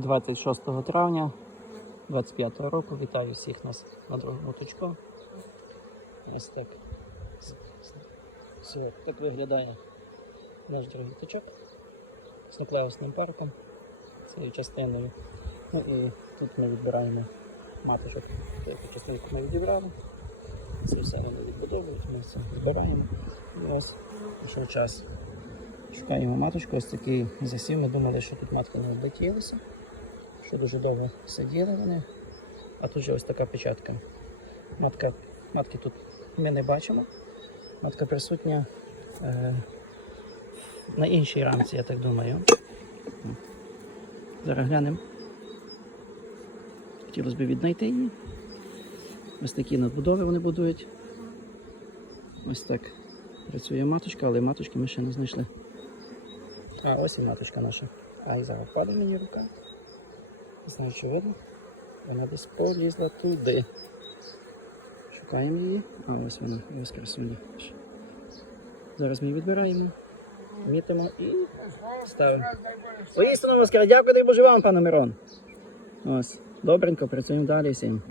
26 травня 25 року. Вітаю всіх нас на другому точку. Ось так. Все, так виглядає наш другий точок з нуклеусним парком, цією частиною. Ну і тут ми відбираємо маточок, яку частинку ми відібрали. Це все вони відбудовують, ми це збираємо. І ось пішов час. Шукаємо маточку, ось такий засів. Ми думали, що тут матки не облетілися, що дуже довго сиділи вони. А тут же ось така печатка. Матка, матки тут ми не бачимо. Матка присутня е, на іншій рамці, я так думаю. Зараз глянемо. Хотілося б віднайти її. Ось такі надбудови вони будують. Ось так працює маточка, але маточки ми ще не знайшли. А, ось і маточка наша. Ай, зараз падає мені рука. Знаю, видно. Вона десь полізла туди. Шукаємо її. А, ось вона, ось красуня. Зараз ми її відбираємо, мітимо і ставимо. Воістину вас дякую дай Боже вам, пане Мирон. Ось, добренько, працюємо далі всім.